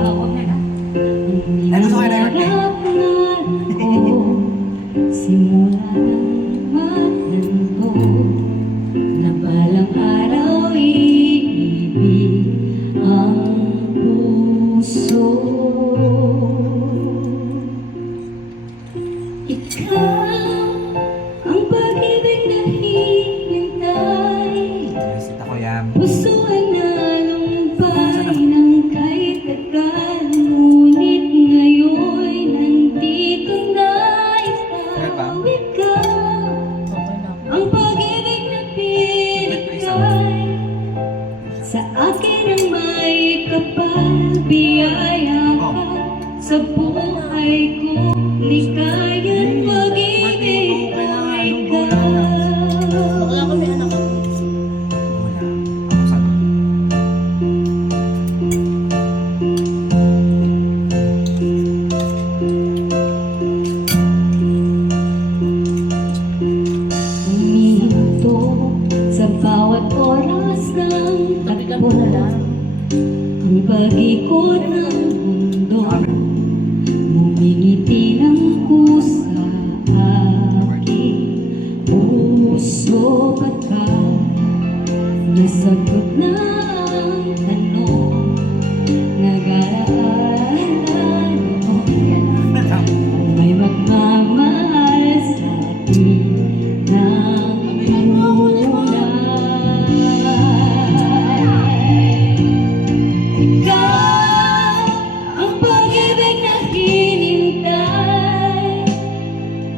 Huwag na na. Ay, gusto ko na yun. Simula ng maglanto na balang araw iibig ang puso. Ikaw ang pag-ibig na hinintay, Sita ko yan. puso ay nalumpay ng kahit tagal, ngunit ngayon'y nandito na ikaw. Ang pag-ibig na binigay sa akin ang may kapal, biyaya ka sa buhay ko, ligaya't pag-ibig ko ikaw. Bakla kami anak ako. Wala. Ako sagot. Humihinto sa bawat oras ng takbo, ang pag-ikot ng mundo, ngumingiti ng kusa aking puso. Pagkat nasagot na ang tanong, nag-aalala mo kung may magmamahal sa atin ng tunay. Ikaw ang pag-ibig na hinintay,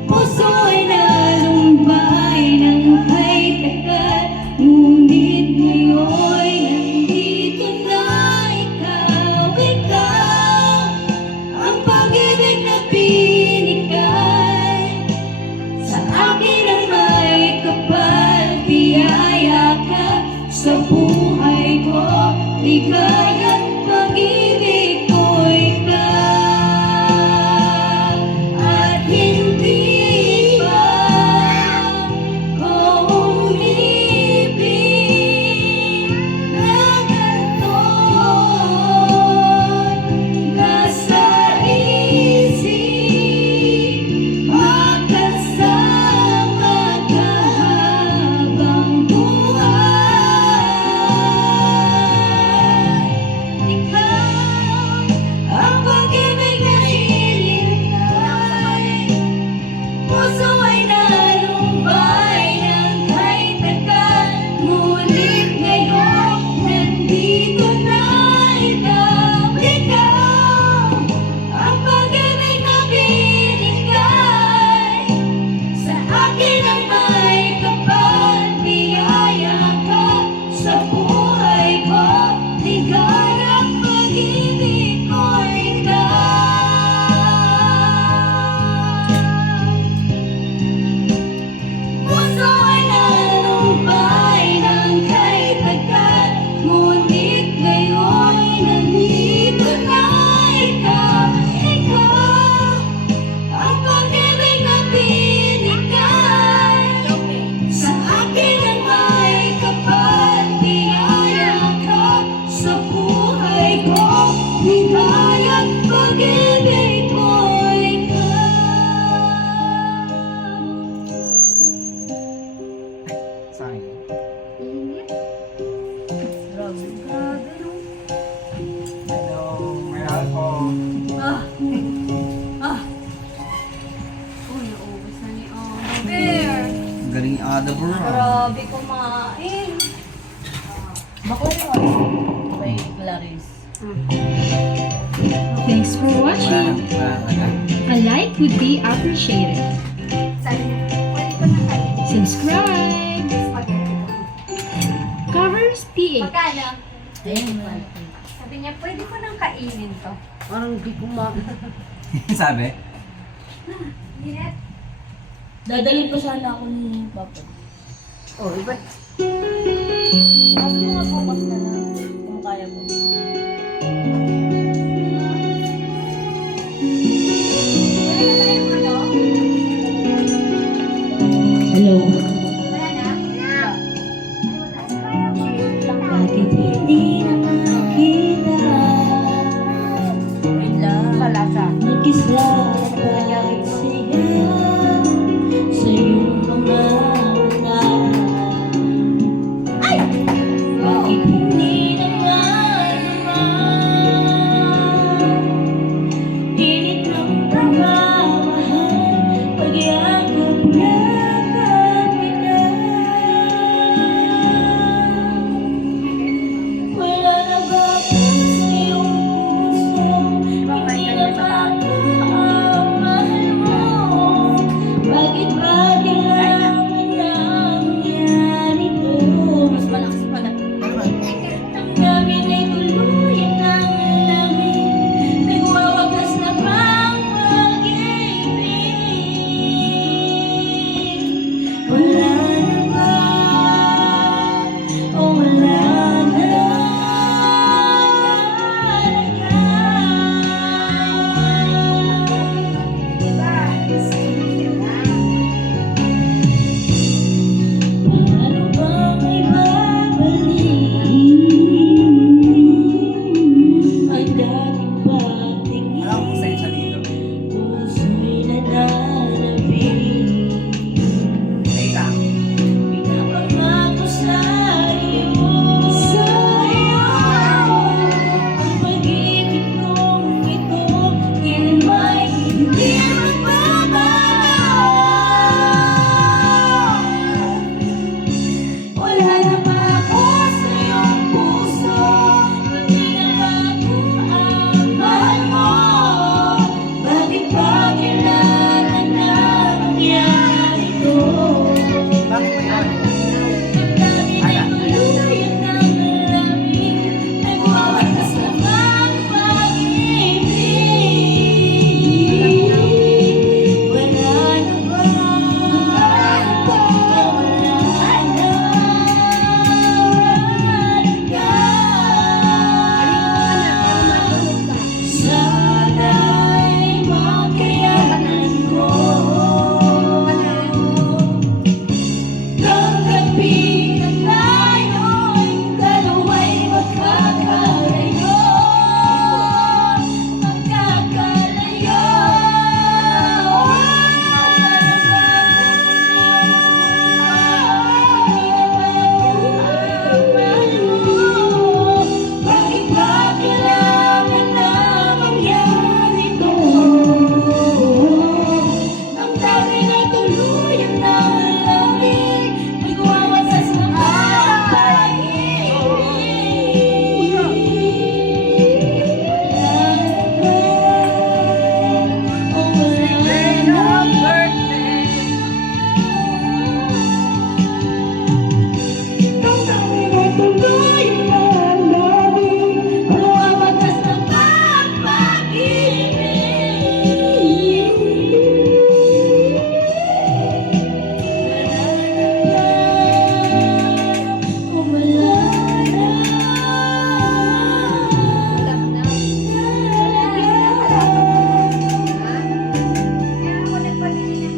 puso ay nalumbay ng kay tagal, ngunit ngayon'y nandito na ikaw. Ikaw ang pag-ibig na binigay sa akin ang may kapal, biyaya ka sa buhay ko, ligaya't pag-ibig ko ikaw. At hindi pa ko umibig na ganito, nasa isip makasama ka habang buhay. Ikaw ang pag-ibig na hinintay, puso ay nalumbay ng kahit tagal, ngunit ngayon nandito na ikaw. Ikaw ang pag-ibig na binigay sa akin ang may kapal, biyaya ka sa buhay ko, ligaya't pag-ibig ko ikaw. Puso ay nalumbay ng kahit tagal, ngunit ngayon'y nandito na ikaw. Ikaw ang pag-ibig na binigay sa akin ang may kapal, biyaya ka sa buhay ko, ligaya't pag-ibig ko ikaw. Sayang. Grabe. Hello, may ako. Uy, naubos na ni Bear. Galing ada bro. Grabe kumain. Bako rin kay Clarice. Thanks for watching. A like would be appreciated. Sabi niya, pwede ko na kainin. Subscribe. Spaghetti ko. Covers PH. Magkano? Ayun. Sabi niya, pwede ko nang kainin to. Parang di ko Sabi? Linet. Dadalhin pa sana ako ni Papa. Oh, iba. Sabi ko nga bukas na lang. Kung kaya mo. Hello. Wala na? Ay, wala. Bakit hindi na makita Init ng pagmamahal, pagyakap-yakap kita. Wala na ba ako sa iyong puso? Hindi na ba ako ang mahal mo? Bakit ba kailangan na mangyari to? Mas malakas pa na. Damdamin ay tuluyan ng lamig, nagwawagas na bang pag-ibig? Wala na ba? O wala na Diba? Sige lang. Paano ba may babalik ang dating pagtingin? Alam ko sa'yo siya dito. Puso'y nananabig. Ay lang. Pinapangako sa'yo ang pag-ibig kong ito kailanmay hindi magbabago. Wala na ba ako sa iyong puso? Hindi na ba ako ang mahal mo? Bakit ba kailangan na mangyari to? Bakit may ano? Damdamin ay tuluyan ng lamig, nagwawakas na bang pag-ibig? Wala na ba? Wala na sana'y makayanan ko tanggapin na tayo'y dalawa'y magkakalayo. Bakit ba kailangan na mangyari to? Damdamin ay tuluyan ng lamig, nagwawakas na bang pag-ibig? Wala na ba? Damdamin ay tuluyan ng lamig, nagwawakas na bang pag-ibig? Wala na. Kaya ako nagpabili ng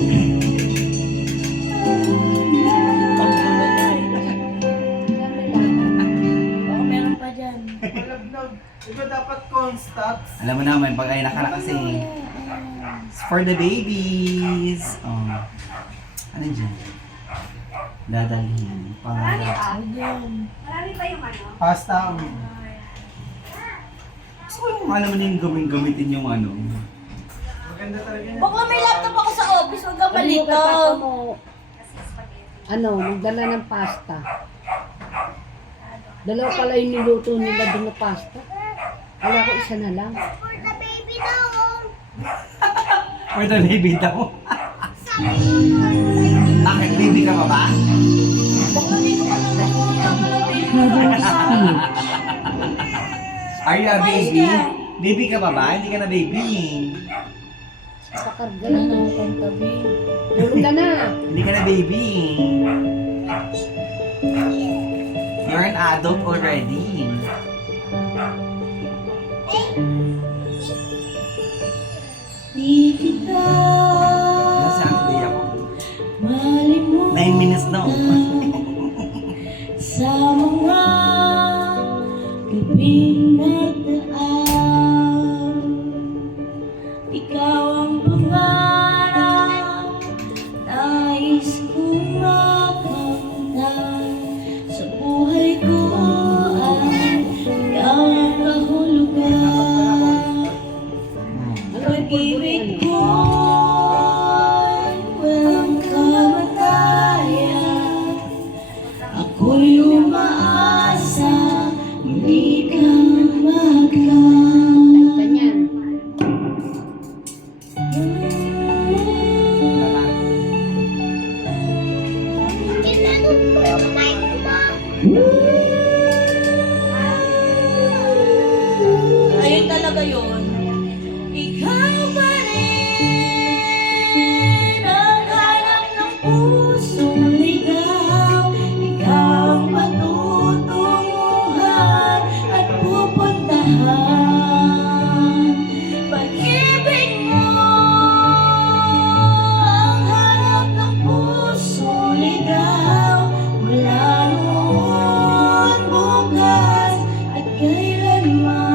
Baka meron pa dyan. Malaglag. Iba dapat constant. Alam mo naman, pag ay kasi. It's for the babies. Oh. Ano dyan? Dadalhin. Marami Pangarap. pa. Ayan. Marami pa yung ano. Pasta ang Gusto ko yung alam mo na yung gamitin yung ano. maganda talaga yan. Bakla may laptop ako sa office, huwag kang malito. Kasi spaghetti. Magdala ng pasta. Dalawa pala yung niluto nila doon na pasta. Kala ko isa na lang. For the baby daw. Bakit? Baby ka pa ba? Bakla dito ka na nagpunta ka ng baby. Mother's Milk. Are you a baby? Baby ka pa ba? Hindi ka na baby. Pakarga Wala na. na akong tabi. Tulog ka na. Hindi ka na baby. You're an adult already. Di kita Nasa hindi ako. malimutan 9 minutes na. sa mga gabing nagdaan. Ikaw ang pangarap, nais kong makamtan. Sa buhay ko ay ikaw ang kahulugan. talaga yun. Ikaw pa rin ang hanap ng pusong ligaw. Ikaw ang patutunguhan at pupuntahan. Pag-ibig mo ang hanap ng pusong ligaw. Mula noon, bukas at kailanman.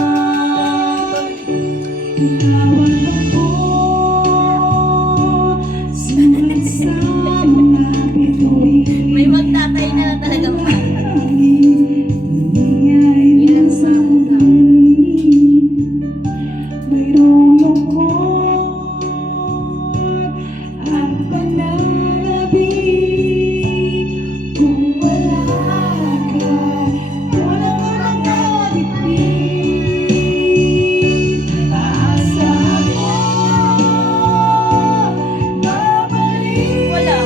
Ikaw ang ako sa mga bituin. May magtatay na talagang Ilan sa una? mayroong lungkot at pananabik. Kung wala ka, walang makakatipid. Aasa ako babalik. Wala.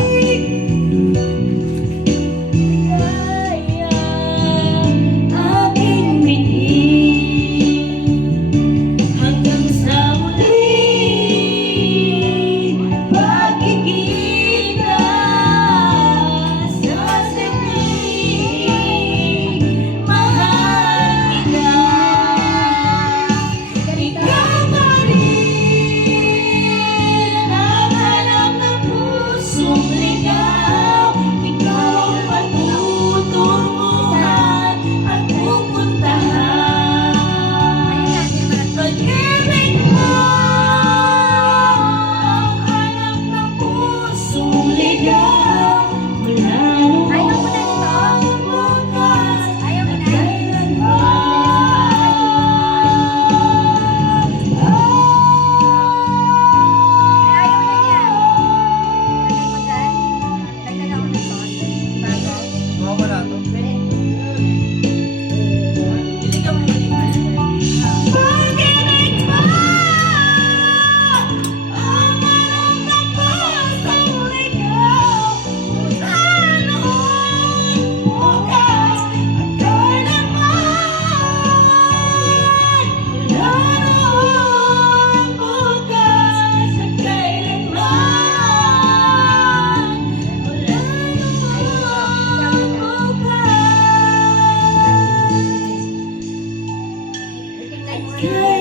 Kaya aking bitin hanggang sa muling pagkikita sa saglit. Mahal kita. Ikaw pa rin ang hanap ng pusong ligaw. Ikaw ang patutunguhan at pupuntahan. Pag-ibig mo ang hanap ng pusong ligaw. Mula Ayaw mo na noon, nito? bukas Ayaw mo at na? Ayaw na niya. Lagay mo dyan. Dagdagan ako ng sauce. Bago. Gawa ko na to. Iligaw mo ulit. Pag-ibig mo ang hanap ng pusong ligaw. Mula noon, bukas at kailanman. Mula noon, bukas at kailanman. Mula noon, bukas. Tingnan mo.